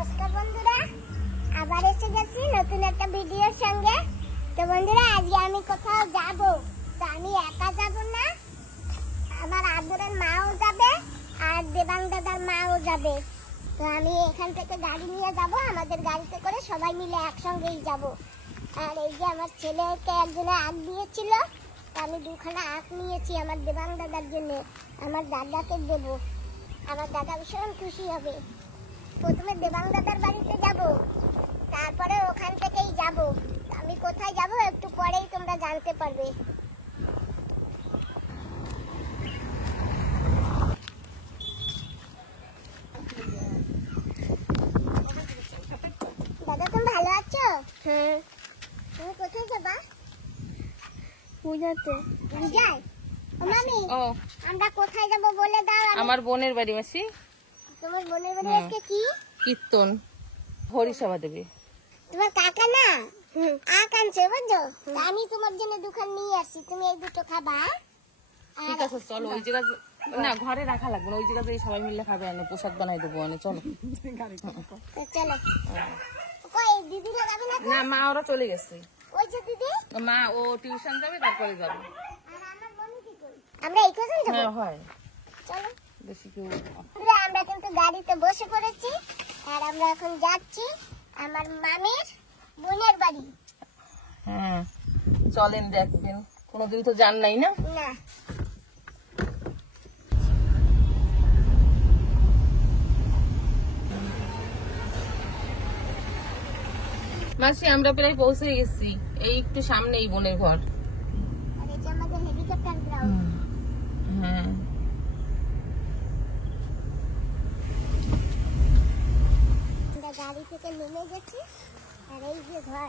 নমস্কার বন্ধুরা, আবার এসে গেছি নতুন একটা ভিডিওর সঙ্গে। তো বন্ধুরা, আজকে আমি কোথাও যাব। তো আমি একা যাব না, আমার আদরের মাও যাবে আর দেবাং দাদার মাও যাবে। তো আমি এখান থেকে গাড়ি নিয়ে যাব, আমাদের গাড়িতে করে সবাই মিলে একসঙ্গেই যাব। আর এই যে আমার ছেলেকে একজনে আঁক দিয়েছিল, তো আমি দুখানা আঁক নিয়েছি আমার দেবাং দাদার জন্য, আমার দাদাকে দেব। আমার দাদা ভীষণ খুশি হবে। প্রথমে দেবাং দাদার বাড়িতে যাব, তারপরে ওখান থেকেই যাব। আমি কোথায় যাব একটু পরেই তোমরা জানতে পারবে। দাদা, তুমি ভালো আছো? হ্যাঁ। তুমি কোথায় যাবা? পূজাতে। পূজায়? ও মামি, আমরা কোথায় যাব বলে দাও। আমার বোনের বাড়ি মাসি। তোমার বোনের বাড়ি আজকে কি? কীর্তন হরিসভা দেবে। তোমার কাকা না আঁক আনছে বুঝছো, আমি তোমার জন্য দুখান নিয়ে আসছি, তুমি এই দুটো খাবা। ঠিক আছে চলো, ওই জায়গা না ঘরে রাখা লাগবে না, ওই জায়গাতে সবাই মিলে খাবে, আমি প্রসাদ বানাই দেবো। চলো চলো। কই দিদি যাবে না? না, মা ওরা চলে গেছে। ওই যে দিদি, মা ও টিউশন যাবে, তারপরে যাবে। আর আমার বোন কি কই? আমরা এই কোথায় যাব? হ্যাঁ হয়, চলো। বেশি কেউ। আমরা কিন্তু গাড়িতে বসে পড়েছি, আর আমরা এখন যাচ্ছি আমার মামির বোনের বাড়ি। হ্যাঁ চলেন, দেখবেন, কোনোদিন তো যান নাই না। না, মাসি আমরা প্রায় পৌঁছে গেছি, এই একটু সামনেই বোনের ঘর। আর এই যে আমাদের হেলিকপ্টার গ্রাউন্ড। হ্যাঁ আমরা গাড়ি থেকে নেমে গেছি, আর এই যে ঘর।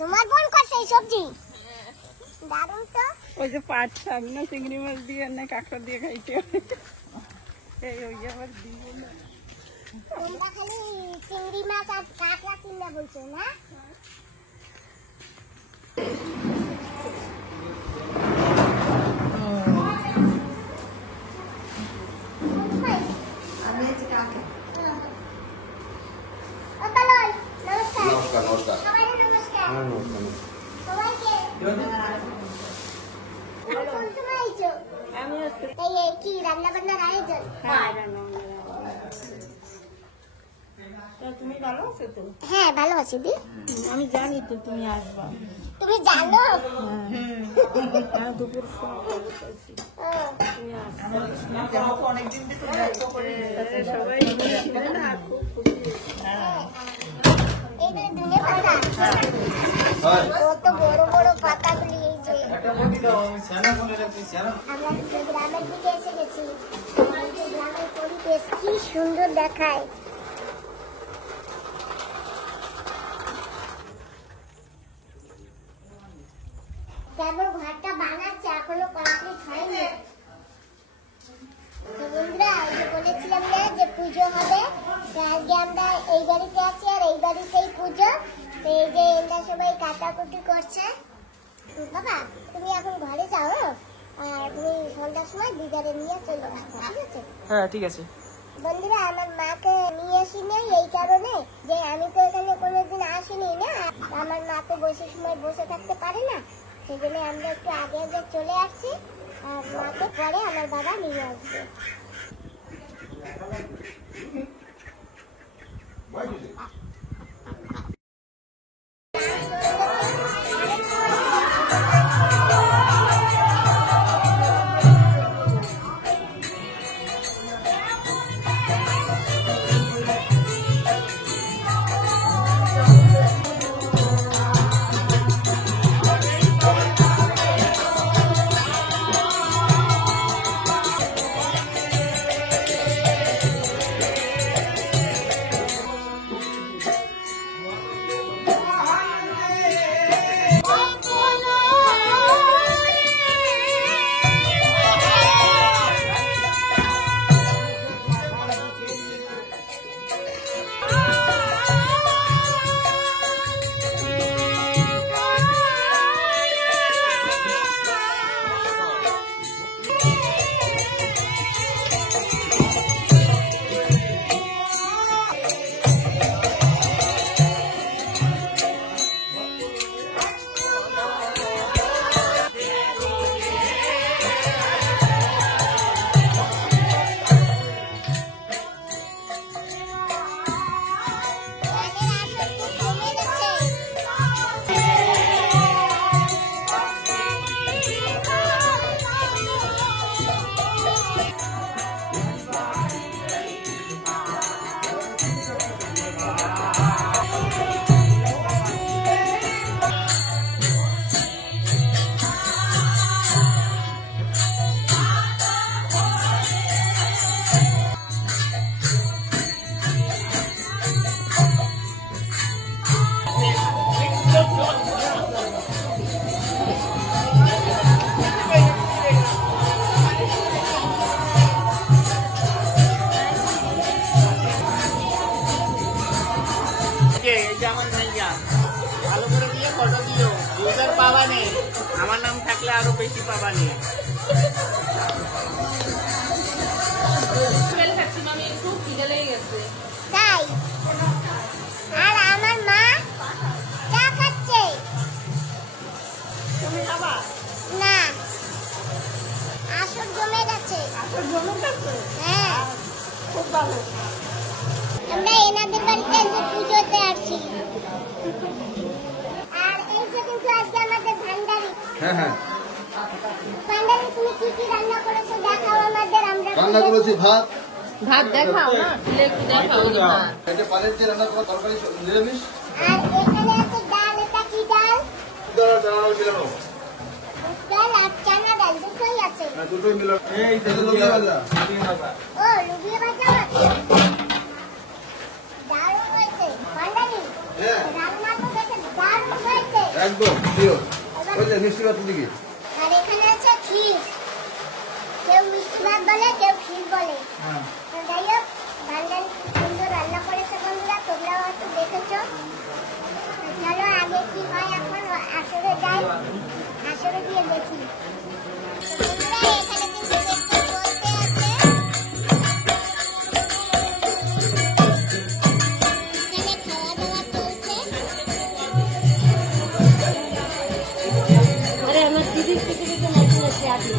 তোমার বোন করছে এই সবজি? দারুণ তো। ওই যে পাট শাক না চিংড়ি মাছ দিয়ে না কাঁকড়া দিয়ে খাইতে এই ওই আবার দিয়ে না। তোমরা খালি চিংড়ি মাছ আর কাঁকড়া কিনলে বলছো না? ও তালয়, নমস্কার। নমস্কার। সবাইকে নমস্কার। সবাইকে। আর কোন সময় আইছো? আমি আজকে এই কি রান্না বান্নার আয়োজন? তুমি ভালো আছো তো? হ্যাঁ, ভালো আছি দি। আমি জানি তো তুমি আসবা। তুমি জানো? হ্যাঁ দুপুর সময় ও, সবাই ছিল না, খুব খুশি। এই যে ধনে পাতা, কত বড় বড় পাতাগুলি। এই যে আমরা কিন্তু গ্রামের দিকে এসে গেছি। এই যে গ্রামের পরিবেশ কি সুন্দর দেখায়। কেবল ঘরটা বানাচ্ছে, এখনো কমপ্লিট হয়নি। তো বন্ধুরা, ওই যে বলেছিলাম না যে পুজো হবে, তো আজকে আমরা এই বাড়িতে আছি আর এই বাড়িতেই পুজো। তো এই যে এরা সবাই কাটাকুটি করছে। বাবা, তুমি এখন ঘরে যাও, আর তুমি সন্ধ্যার সময় দিদারে নিয়ে চলে আসবে, ঠিক আছে? হ্যাঁ ঠিক আছে। বন্ধুরা, আমার মাকে নিয়ে আসি নাই এই কারণে যে আমি তো এখানে কোনোদিন আসিনি না, আমার মা তো বসে সময় বসে থাকতে পারে না, সেই জন্য আমরা একটু আগে আগে চলে আসছি। আর মাকে পরে আমার বাবা নিয়ে আসবে। ফটো দিও, ইউজার পাবা নেই, আমার নাম থাকলে আরো বেশি পাবা নেই। আমি একটু খিদে লেগে গেছে। তাই আর আমার মা চা খাচ্ছে। তুমি খাবা? না, আসর জমে গেছে। আসল জমে গেছে? হ্যাঁ, খুব ভালো। আমরা এনাদের বাড়িতে আজকে পুজোতে আসছি। আর এই যে কিন্তু আজকে আমাদের ভান্ডারি। হ্যাঁ ভান্ডারি, তুমি কি কি রান্না করেছো দেখাও আমাদের। আমরা রান্না করেছি ভাত, ভাত দেখাও না, দিলে একটু দেখাও যে ভাত। এটা পানির দিয়ে রান্না করা তরকারি নিরামিষ, আর এখানে আছে ডাল। এটা কি ডাল? ডাল আর চানা ডাল দুটোই আছে। দুটোই মিলে এই লুবিয়া ভাজা। ও, লুবিয়া ভাজা আছে। দারুণ হয়েছে ভান্ডারি। হ্যাঁ রান্না তো দেখে দারুণ হয়েছে। একদম শিওর। ওই যে মিষ্টি ভাত দিকে। আর এখানে আছে ক্ষীর। কেউ মিষ্টি ভাত বলে, কেউ ক্ষীর বলে। তো যাই হোক, ভান্ডারি খুব সুন্দর রান্না করেছে বন্ধুরা, তোমরাও হয়তো দেখেছো। তো চলো আগে কি হয়, এখন আসরে যাই, আসরে গিয়ে দেখি। তো বন্ধুরা, এখানে কিন্তু দেখতে চলতে আছে। এখানে খাওয়া দাওয়া চলছে। আরে আমার দিদির পৃথিবীতে নতুন আছে আপনি।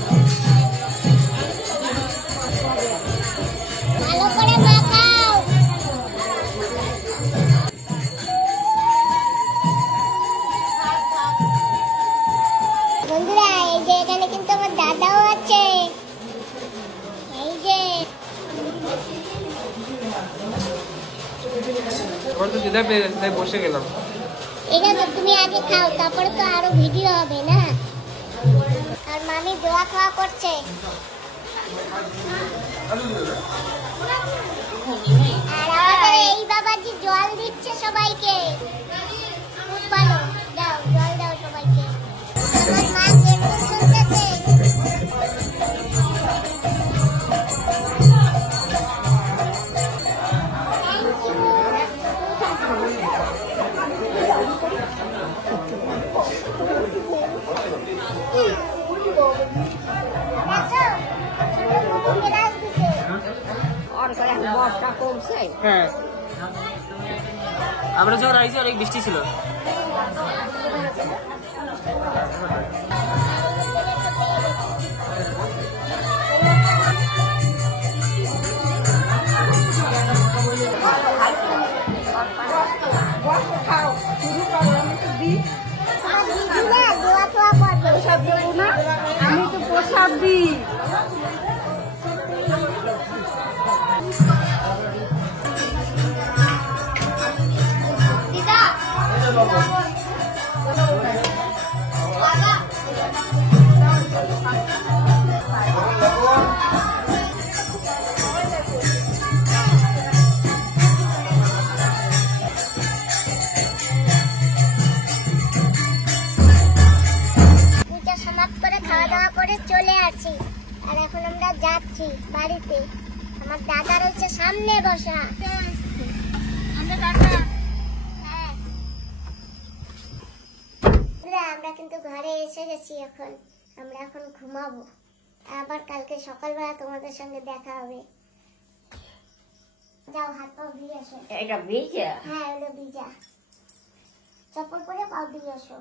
ভালো করে মাখাও। বন্ধুরা, এই যে এখানে কিন্তু আমার দাদাও আছে। এই যে বসে গেলাম। এটা তো তুমি আগে খাও, তারপরে তো আরো ভিডিও হবে না। আর মামি দোয়া খাওয়া করছে। আর আমাদের এই বাবাজি জল দিচ্ছে সবাইকে। খুব ভালো, দাও জল দাও সবাইকে। আমার মা কীর্তন শুনতেছে। বর্ষা কমছে। হ্যাঁ, আমরা যখন আইছি অনেক বৃষ্টি ছিল। খাও, শুরু করো, আমি তো দিই। প্রসাদ দেবো না, আমি তো প্রসাদ দিই। পূজা সমাপ্ত করে খাওয়া দাওয়া করে চলে আসছি। আর এখন আমরা যাচ্ছি বাড়িতে। আমার দাদা রয়েছে সামনে বসা। হ্যাঁ। আমরা কিন্তু ঘরে এসে গেছি। এখন আমরা এখন ঘুমাবো, আবার কালকে সকালবেলা তোমাদের সঙ্গে দেখা হবে। যাও, হাত পাও ধুয়ে আসো। এটা ভিজা। হ্যাঁ, ওগুলো ভিজা। চপ্পল পরে পাও ধুয়ে আসো।